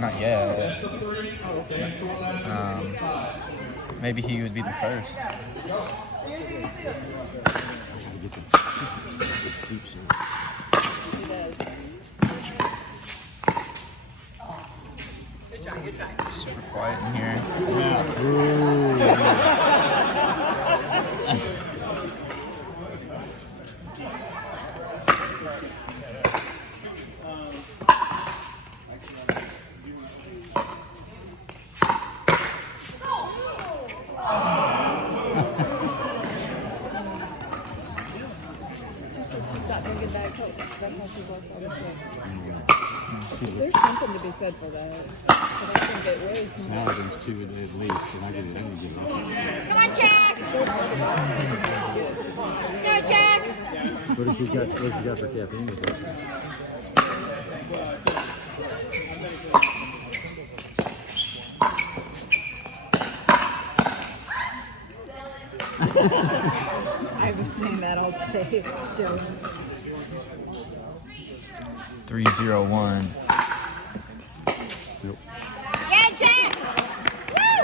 Not yet. Maybe he would be the first. Super quiet in here. There's something to be said for that. But I think it was. Now there's 2 at least, and I get it any game. Come on, Jack! Go, Jack! What has she got for caffeine? I was saying that all day, Dylan. 3-0-1. Yep. Yeah, Jack! Woo!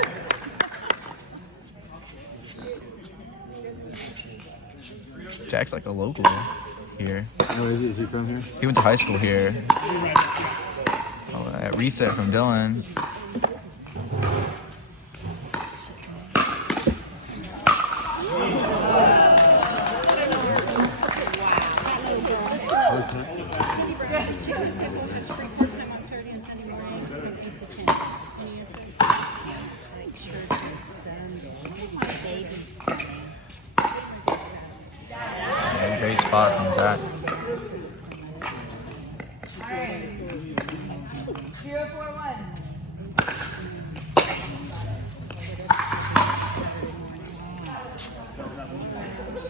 Jack's like a local here. Oh, is he from here? He went to high school here. Oh, at reset from Dylan. Great spot from Jack. 0-4-1.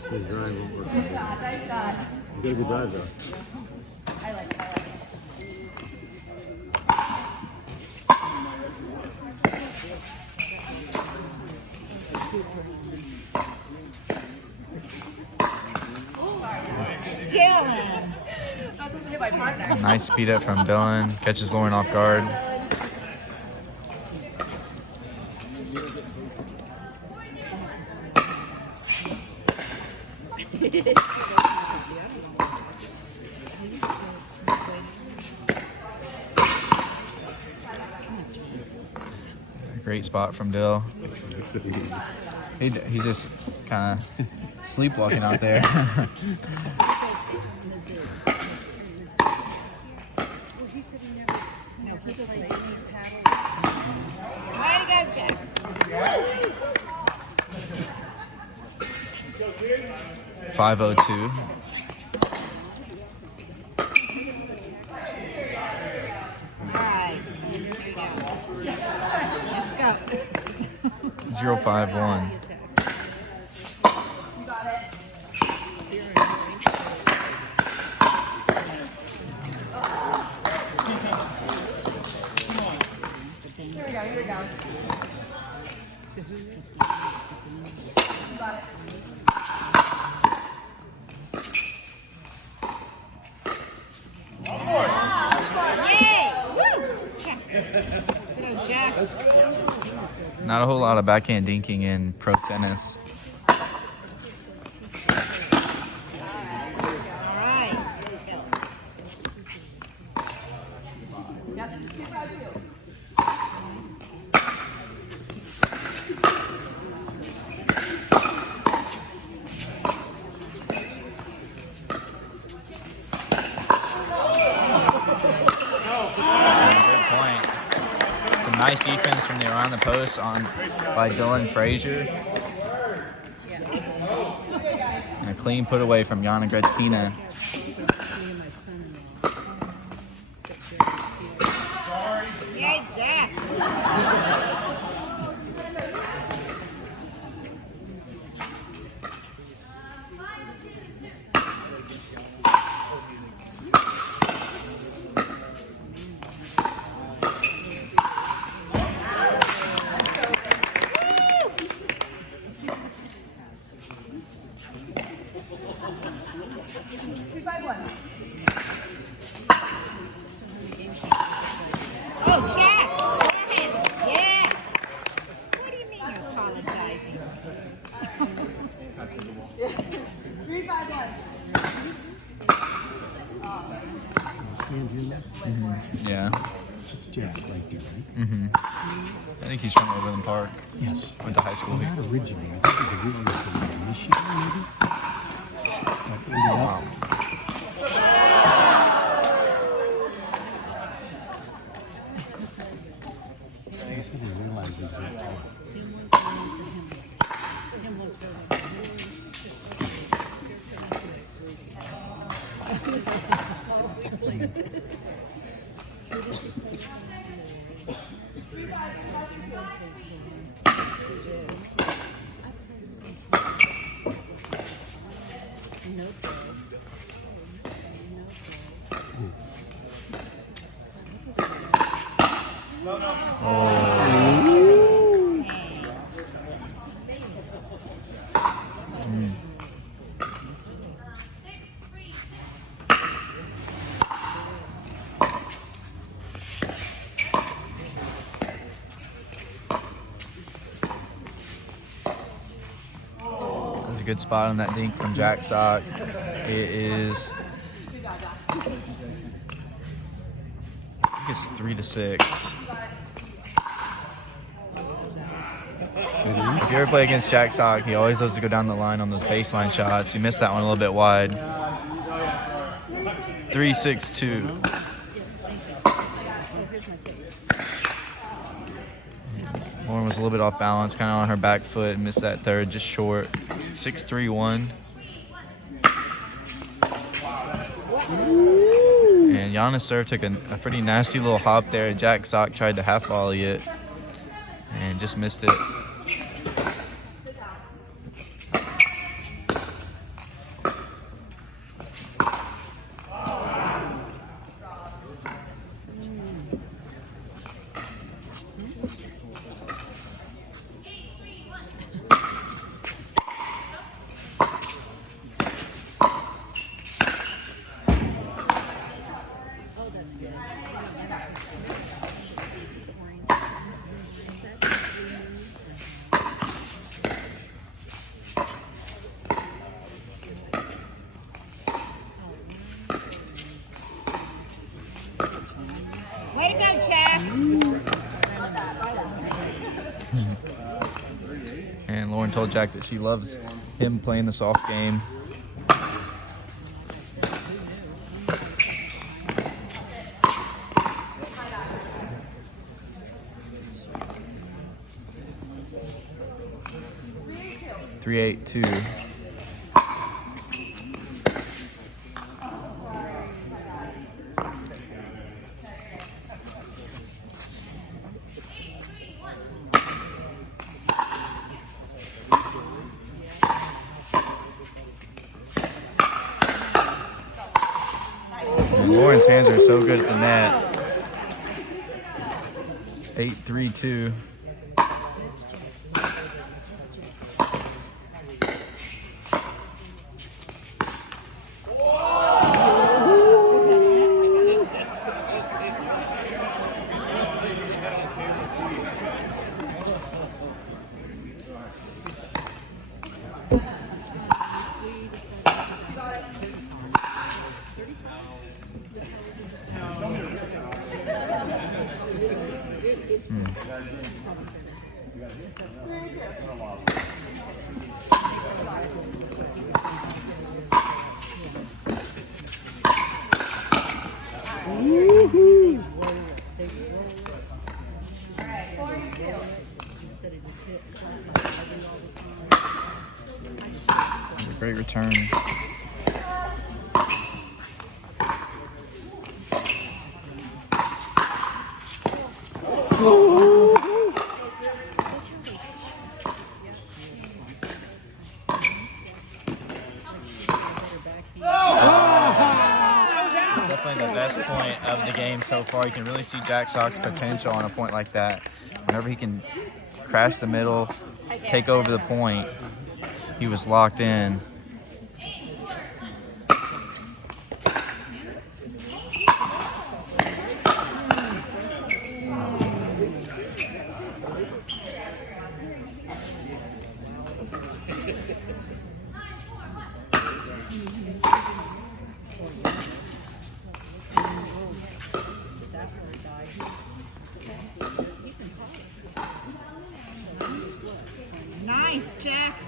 His drive won't work. He's got a good drive, though. I like it. Dylan. Nice speed up from Dylan. Catches Lauren off guard. Great spot from Dill. He's just kind of sleepwalking out there. Way to go, Jack. 5-0-2. All right. Here we go. Let's go. 0-5-1. Here we go. Not a whole lot of backhand dinking in pro tennis. Nice defense from the around the post by Dylan Frazier. And a clean put away from Yana Gretzkina. Yay, Jack. Yeah. It's Jack right there, right? Mm-hmm. I think he's from Overland Park. Yes. Went to high school Well, here. not originally. I think he's originally from Michigan, maybe? But ended up. I guess I didn't realize he was that tall. There's a good spot on that dink from Jack Sock. It is, I think it's 3-6. If you ever play against Jack Sock, he always loves to go down the line on those baseline shots. He missed that one a little bit wide. 3-6-2. Lauren was a little bit off balance, kind of on her back foot, missed that third, just short. 6-3-1. And Yana's serve took a pretty nasty little hop there. Jack Sock tried to half volley it and just missed it. Way to go, Jack. And Lauren told Jack that she loves him playing the soft game. Three, 8-2. And Lauren's hands are so good at the net. 8-3-2. Great return. Definitely the best point of the game so far. You can really see Jack Sock's potential on a point like that. Whenever he can crash the middle, take over the point, he was locked in. Nice, Jack.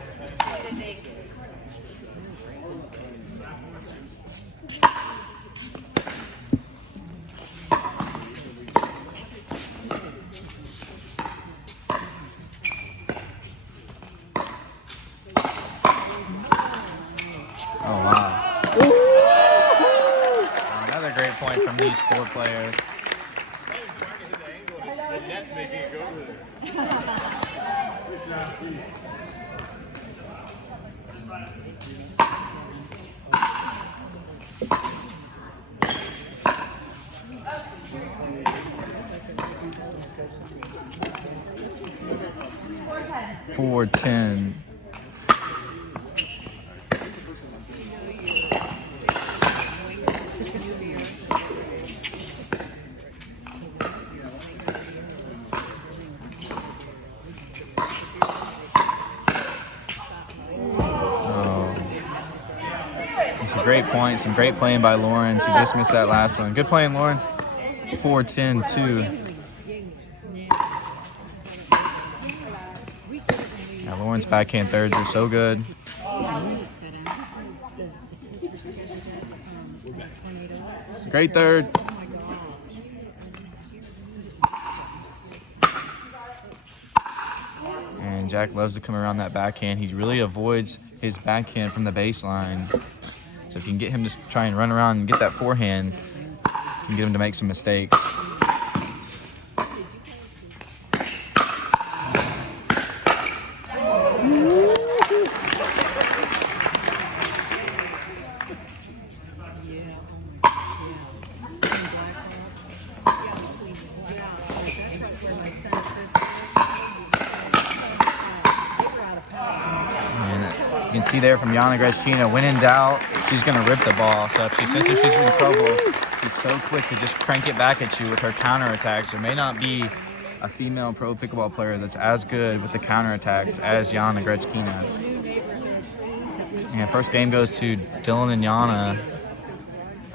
Oh, wow. Another great point from these 4 players. 4-10. It's a great point. Some great playing by Lauren. She just missed that last one. Good playing, Lauren. 4-10-2. Yeah, Lauren's backhand thirds are so good. Great third. And Jack loves to come around that backhand. He really avoids his backhand from the baseline. So if you can get him to try and run around and get that forehand, you can get him to make some mistakes. You can see there from Yana Gretzky, when in doubt, she's going to rip the ball. So if she senses she's in trouble, she's so quick to just crank it back at you with her counterattacks. There may not be a female pro pickleball player that's as good with the counterattacks as Yana Gretzky. And first game goes to Dylan and Yana. I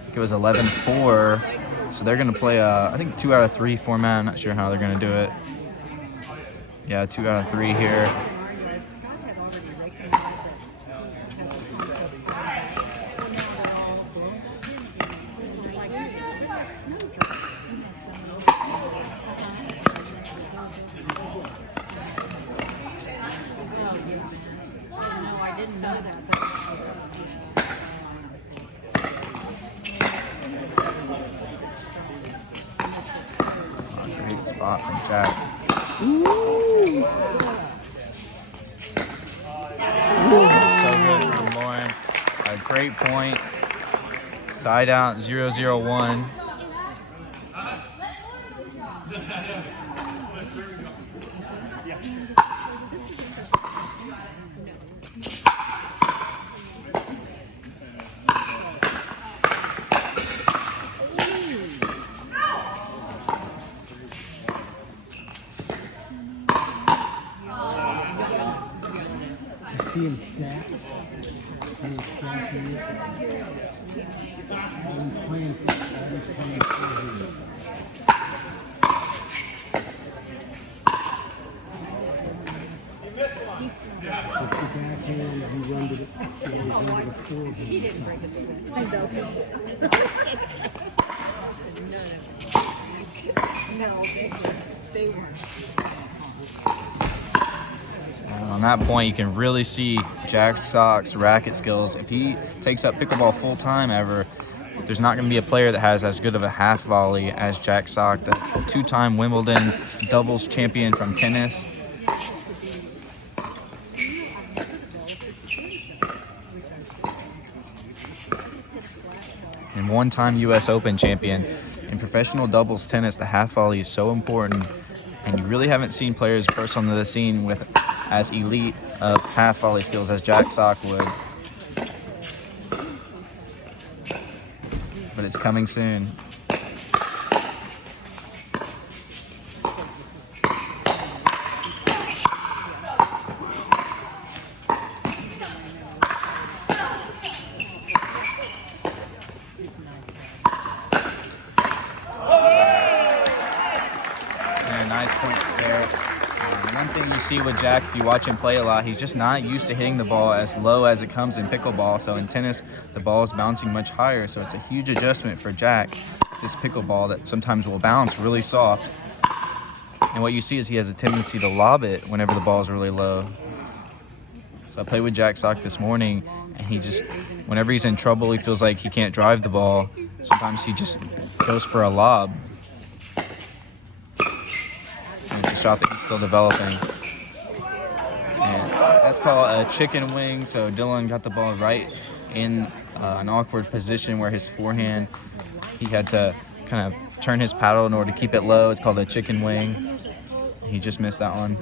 think it was 11-4. So they're going to play, I think, 2 out of 3 format. I'm not sure how they're going to do it. Yeah, 2 out of 3 here. Great spot from Jack. So good from Lauren. A great point. Side out 0-0-1. On that point, you can really see Jack Sock's racket skills. If he takes up pickleball full time ever, there's not going to be a player that has as good of a half volley as Jack Sock, the 2-time Wimbledon doubles champion from tennis. And 1-time U.S. Open champion. In professional doubles tennis, the half volley is so important, and you really haven't seen players burst onto the scene with as elite of half volley skills as Jack Sock would. But it's coming soon. nice point there. One thing you see with Jack, if you watch him play a lot, he's just not used to hitting the ball as low as it comes in pickleball. So in tennis, the ball is bouncing much higher. So it's a huge adjustment for Jack, this pickleball that sometimes will bounce really soft. And what you see is he has a tendency to lob it whenever the ball is really low. So I played with Jack Sock this morning, and he just, whenever he's in trouble, he feels like he can't drive the ball. Sometimes he just goes for a lob. And it's a shot that he's still developing. And that's called a chicken wing. So Dylan got the ball right in an awkward position where his forehand, he had to kind of turn his paddle in order to keep it low. It's called a chicken wing. He just missed that one.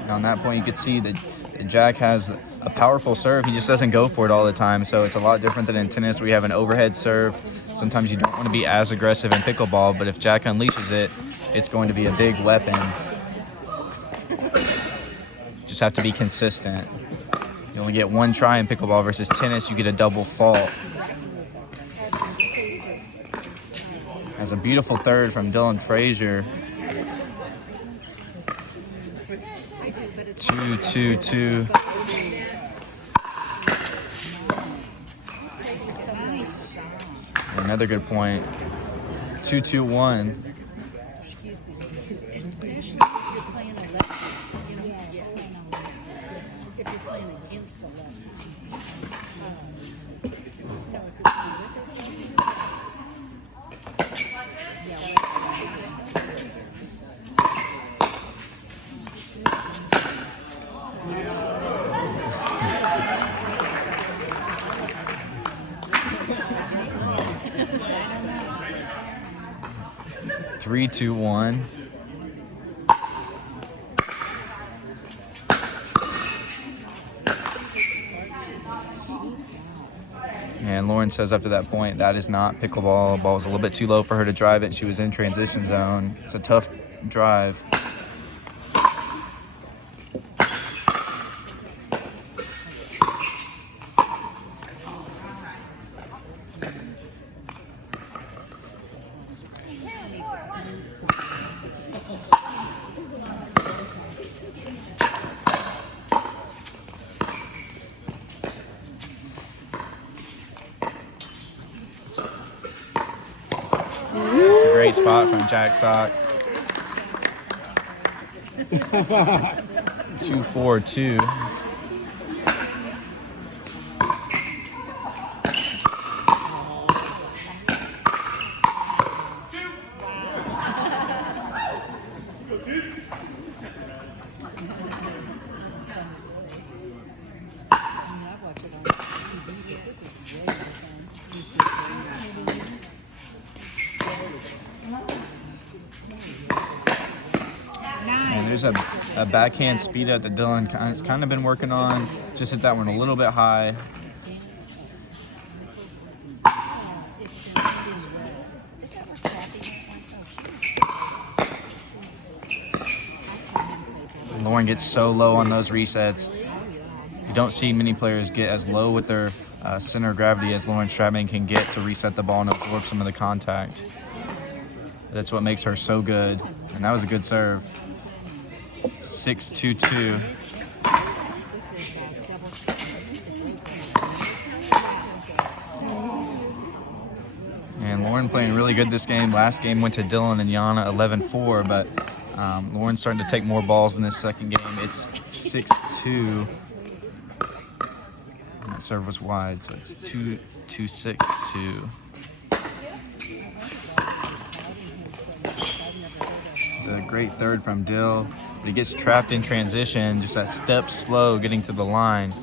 And on that point, you could see that Jack has a powerful serve. He just doesn't go for it all the time. So it's a lot different than in tennis. We have an overhead serve. Sometimes you don't want to be as aggressive in pickleball, but if Jack unleashes it, it's going to be a big weapon. Just have to be consistent. You only get one try in pickleball versus tennis, you get a double fault. That's a beautiful third from Dylan Frazier. 2-2-2. Another good point. 2-2-1. Three, two, one. And Lauren says after that point, that is not pickleball. The ball was a little bit too low for her to drive it. She was in transition zone. It's a tough drive. It's a great spot from Jack Sock. 2-4-2. And there's a backhand speed up that Dylan has kind of been working on. Just hit that one a little bit high. Lauren gets so low on those resets. You don't see many players get as low with their center of gravity as Lauren Stratman can get to reset the ball and absorb some of the contact. That's what makes her so good. And that was a good serve. 6-2-2. And Lauren playing really good this game. Last game went to Dylan and Yana 11-4, but Lauren's starting to take more balls in this second game. It's 6-2. And that serve was wide, so it's 2-6-2. It's a great third from Dill. But he gets trapped in transition, just that step slow getting to the line.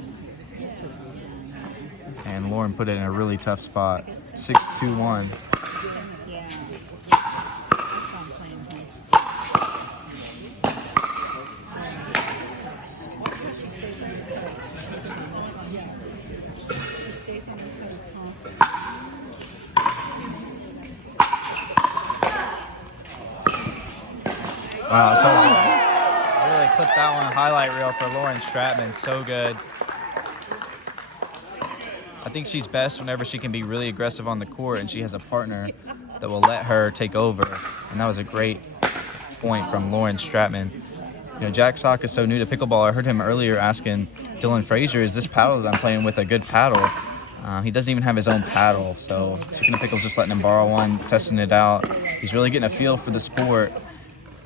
And Lauren put it in a really tough spot. 6-2-1. Wow, so good. I really clipped that one highlight reel for Lauren Stratman. So good. I think she's best whenever she can be really aggressive on the court and she has a partner that will let her take over. And that was a great point from Lauren Stratman. You know, Jack Sock is so new to pickleball. I heard him earlier asking Dylan Frazier, is this paddle that I'm playing with a good paddle? He doesn't even have his own paddle, so Chicken and Pickle's just letting him borrow one, testing it out. He's really getting a feel for the sport.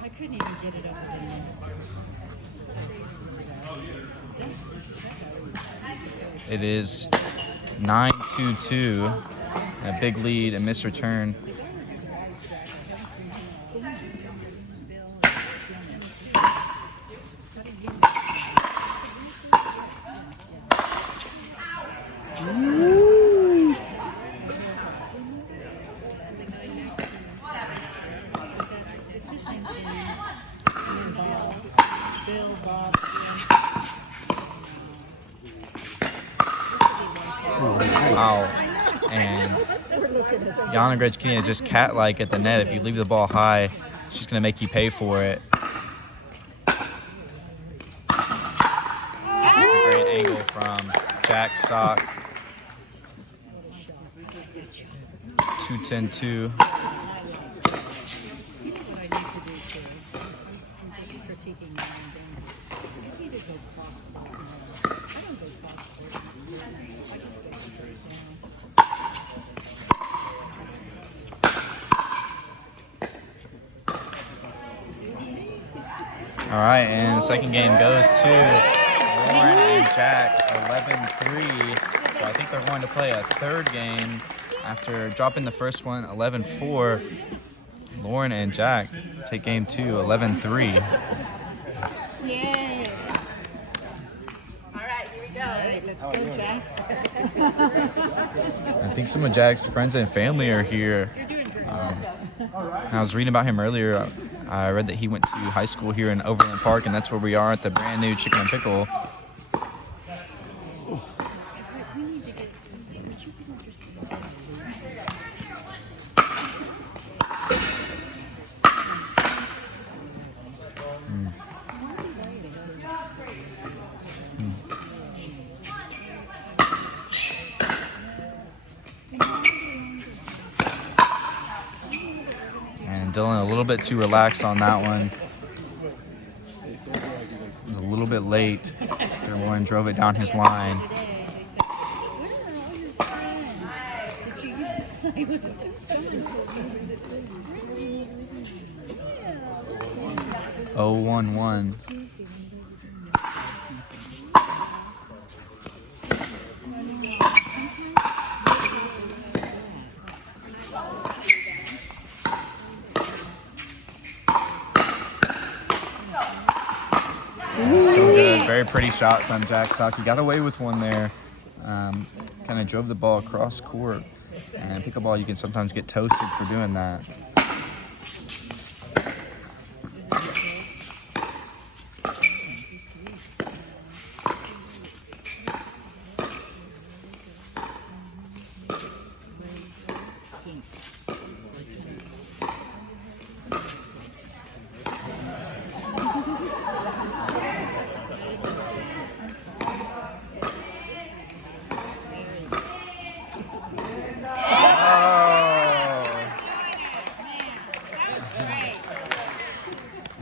I couldn't even get it up again. It is 9-2-2, a big lead, a missed return. Wow. And Yana Greck is just cat-like at the net. If you leave the ball high, she's going to make you pay for it. That's a great angle from Jack Sock. 2-10-2. All right, and the second game goes to Lauren and Jack, 11-3. So I think they're going to play a third game after dropping the first one, 11-4. Lauren and Jack take game 2, 11-3. Yay. All right, here we go. All right, let's go, Jack. I think some of Jack's friends and family are here. I was reading about him earlier. I read that he went to high school here in Overland Park, and that's where we are at the brand new Chicken and Pickle. Dylan a little bit too relaxed on that one. It was a little bit late. Lauren drove it down his line. Oh, 1-1. So good. Very pretty shot from Jack Sock. He got away with one there. Kind of drove the ball across court. And pickleball, you can sometimes get toasted for doing that.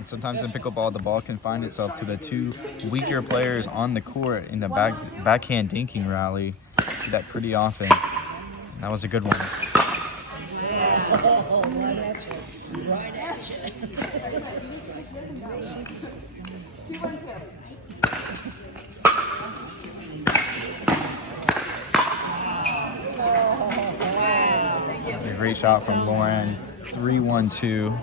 Sometimes in pickleball, the ball can find itself to the two weaker players on the court in the backhand dinking rally. You see that pretty often. That was a good one. Oh, right at you. Right at you. A great shot from Lauren. 3-1-2.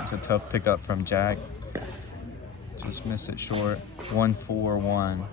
It's a tough pickup from Jack. Just missed it short. 1-4-1.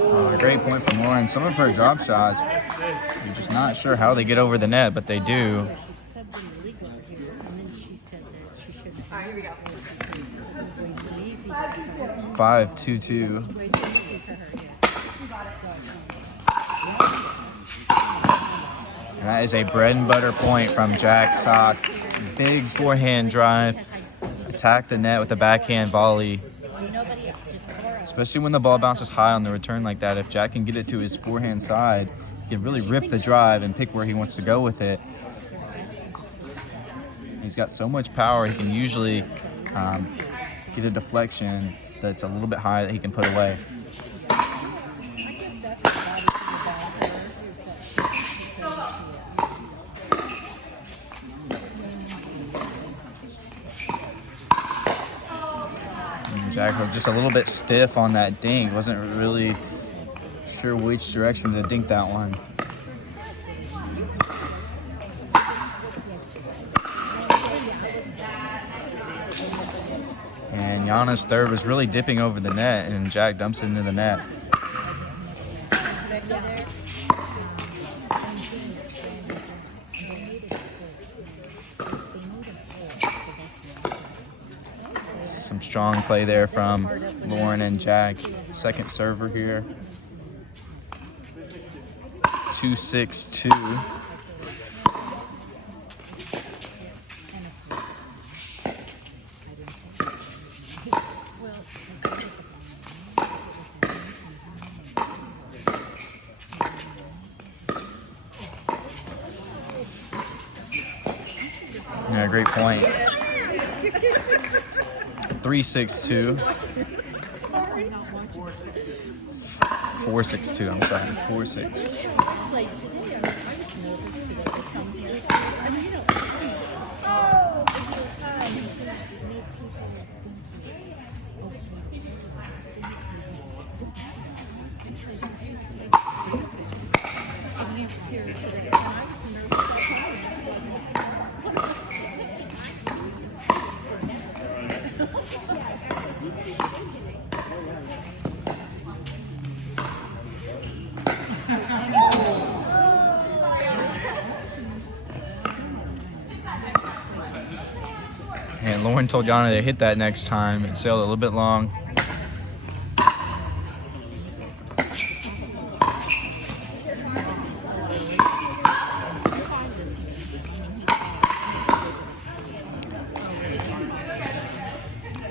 All right. Great point from Lauren. Some of her drop shots, I'm just not sure how they get over the net, but they do. 5-2-2. And that is a bread and butter point from Jack Sock. Big forehand drive. Attack the net with a backhand volley. Especially when the ball bounces high on the return like that. If Jack can get it to his forehand side, he can really rip the drive and pick where he wants to go with it. He's got so much power, he can usually get a deflection that's a little bit high that he can put away. Jack was just a little bit stiff on that dink. Wasn't really sure which direction to dink that one. And Yana's third was really dipping over the net, and Jack dumps it into the net. Some strong play there from Lauren and Jack. Second server here. 2-6-2. Yeah, great point. 3-6-2. 4-6-2, I'm sorry. 4-6. And Lauren told Yana to hit that next time. It sailed a little bit long.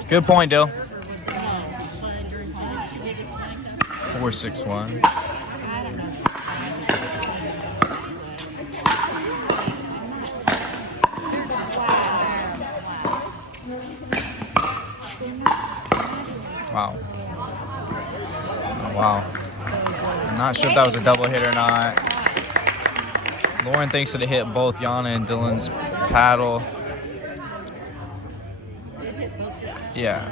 Good point, Dill. 4-6-1. Wow. Oh, wow. I'm not sure if that was a double hit or not. Lauren thinks that it hit both Yana and Dylan's paddle. Yeah.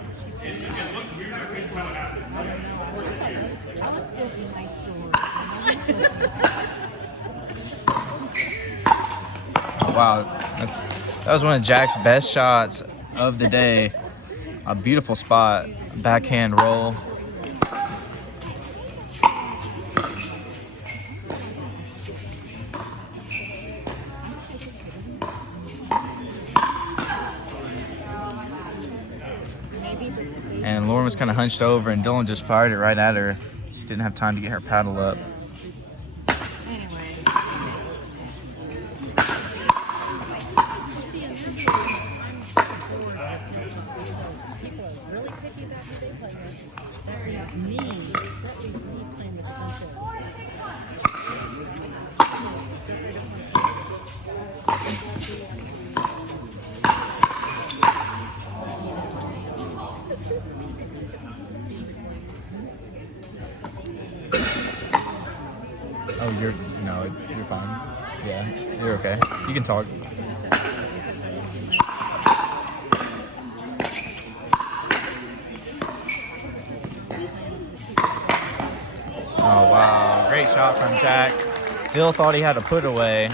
Wow, that was one of Jack's best shots of the day. A beautiful spot, backhand roll. And Lauren was kind of hunched over, and Dylan just fired it right at her. Just didn't have time to get her paddle up. Oh, you're fine. Yeah, you're okay. You can talk. Oh wow, great shot from Jack. Dill thought he had a put away.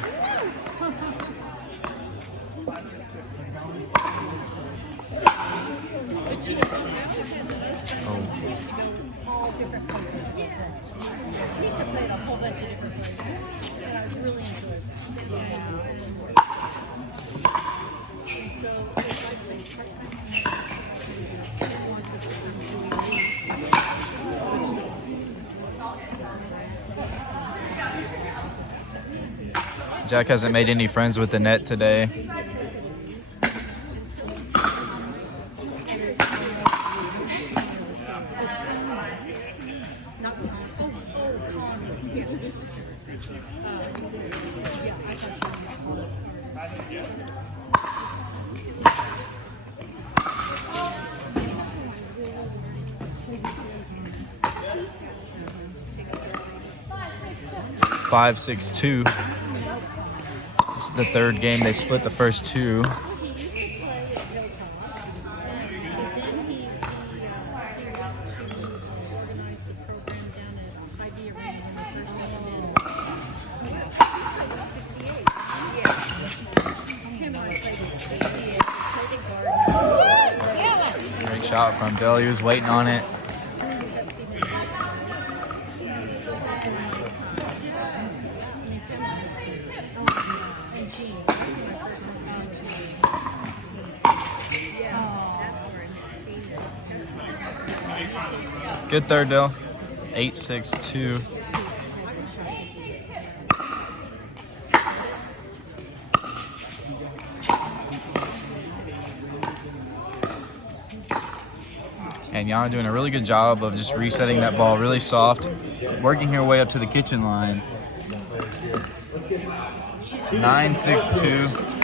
All different places to get that. We used to play it a whole bunch of different places, and I really enjoyed that. And so it's like they Jack hasn't made any friends with the net today. Five, 6-2. This is the third game. They split the first two. Great shot from Bill. He was waiting on it. Good third, Dill. 8-6-2. And Yana doing a really good job of just resetting that ball really soft, working her way up to the kitchen line. 9-6-2.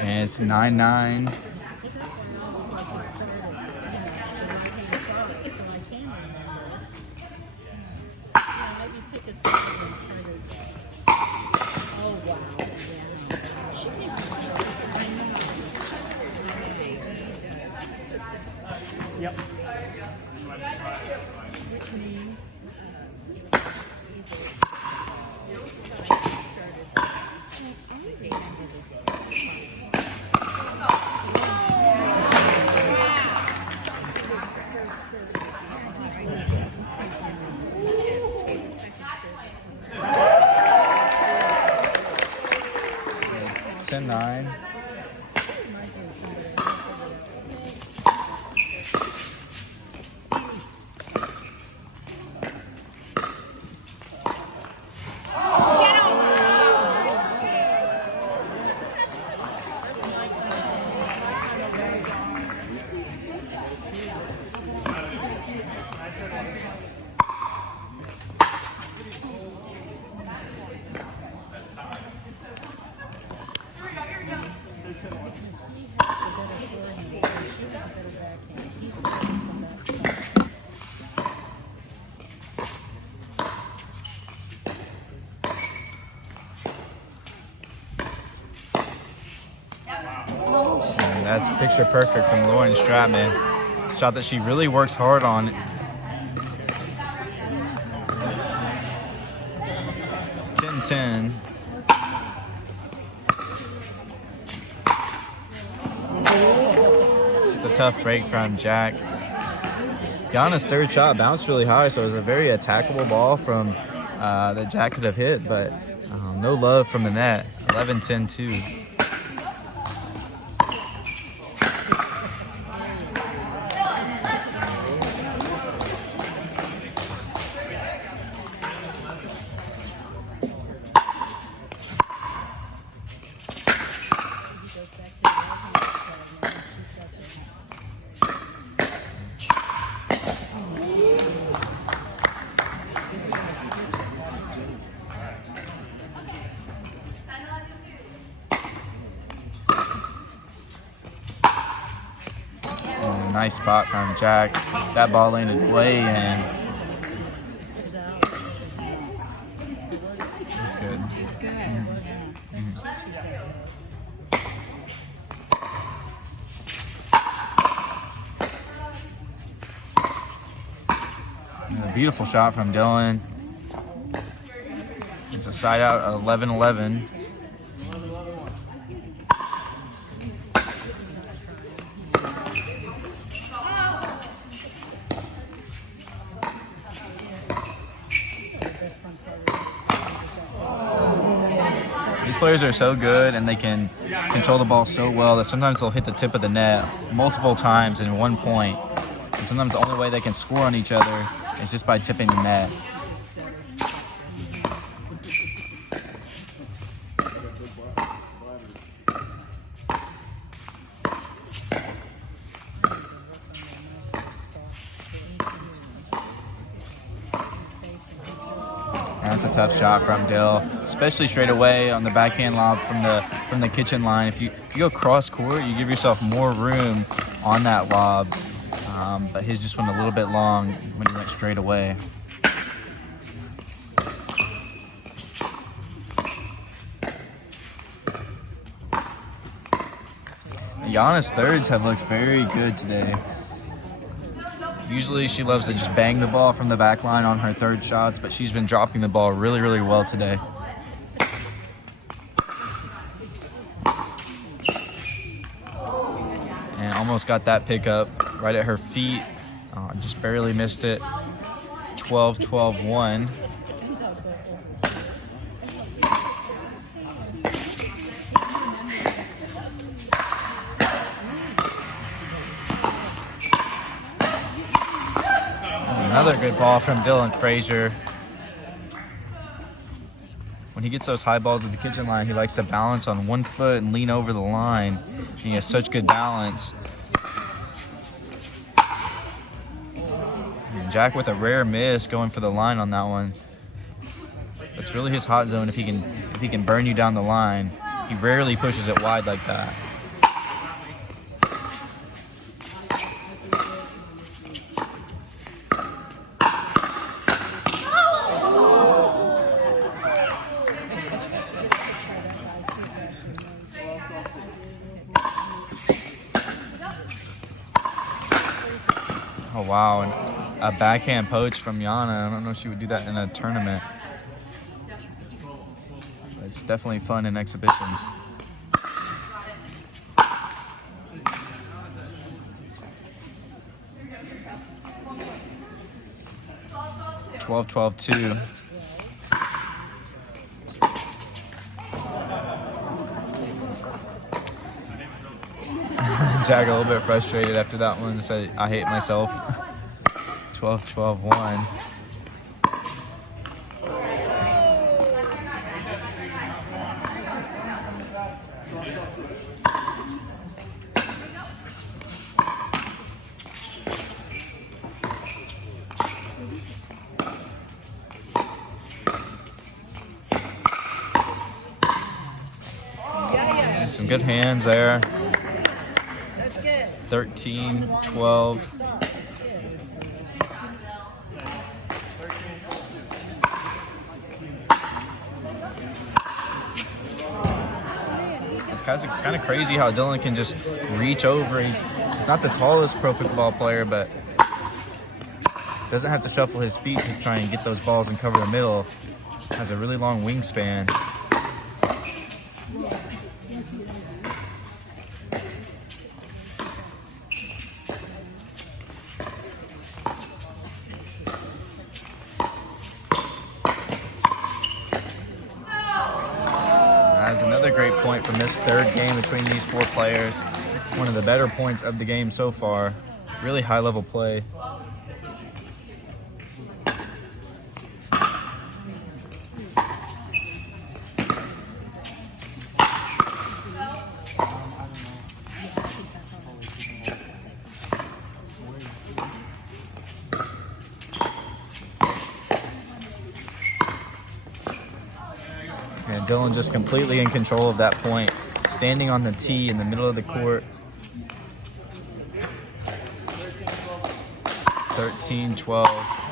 And it's 9-9. Yep. It's 10-9. that's picture perfect from Lauren Stratman. It's a shot that she really works hard on. 10-10. It's a tough break from Jack. Yana's third shot bounced really high, so it was a very attackable ball from that Jack could have hit, but no love from the net. 11-10-2. Nice spot from Jack. That ball landed way in. That's good. It's good. A beautiful shot from Dylan. It's a side out 11-11. These players are so good and they can control the ball so well that sometimes they'll hit the tip of the net multiple times in 1 point. And sometimes the only way they can score on each other is just by tipping the net. That's a tough shot from Dill, especially straight away on the backhand lob from the kitchen line. If you go cross court, you give yourself more room on that lob. But his just went a little bit long when he went straight away. Yana's thirds have looked very good today. Usually she loves to just bang the ball from the back line on her third shots, but she's been dropping the ball really, really well today. And almost got that pickup right at her feet. Just barely missed it. 12-12-1. Another good ball from Dylan Frazier. When he gets those high balls at the kitchen line, he likes to balance on 1 foot and lean over the line. He has such good balance. And Jack with a rare miss going for the line on that one. It's really his hot zone if he can burn you down the line. He rarely pushes it wide like that. Oh, wow, and a backhand poach from Yana. I don't know if she would do that in a tournament. But it's definitely fun in exhibitions. (12-12-2). Jack a little bit frustrated after that one, said, I hate myself. 12-12-1. Some good hands there. 13-12. kind of crazy how Dylan can just reach over. He's not the tallest pro pickleball player, but doesn't have to shuffle his feet to try and get those balls and cover the middle. Has a really long wingspan. That's another great point from this third game between these four players. One of the better points of the game so far. Really high level play. And Dylan just completely in control of that point, standing on the tee in the middle of the court. 13-12.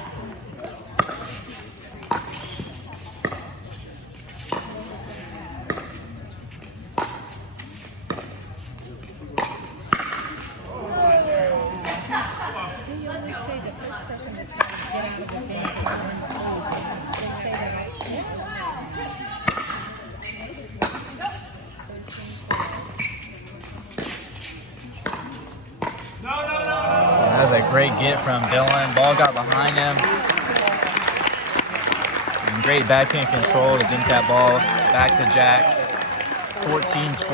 That was a great get from Dylan. Ball got behind him. And great backhand control to dink that ball back to Jack. 14-12.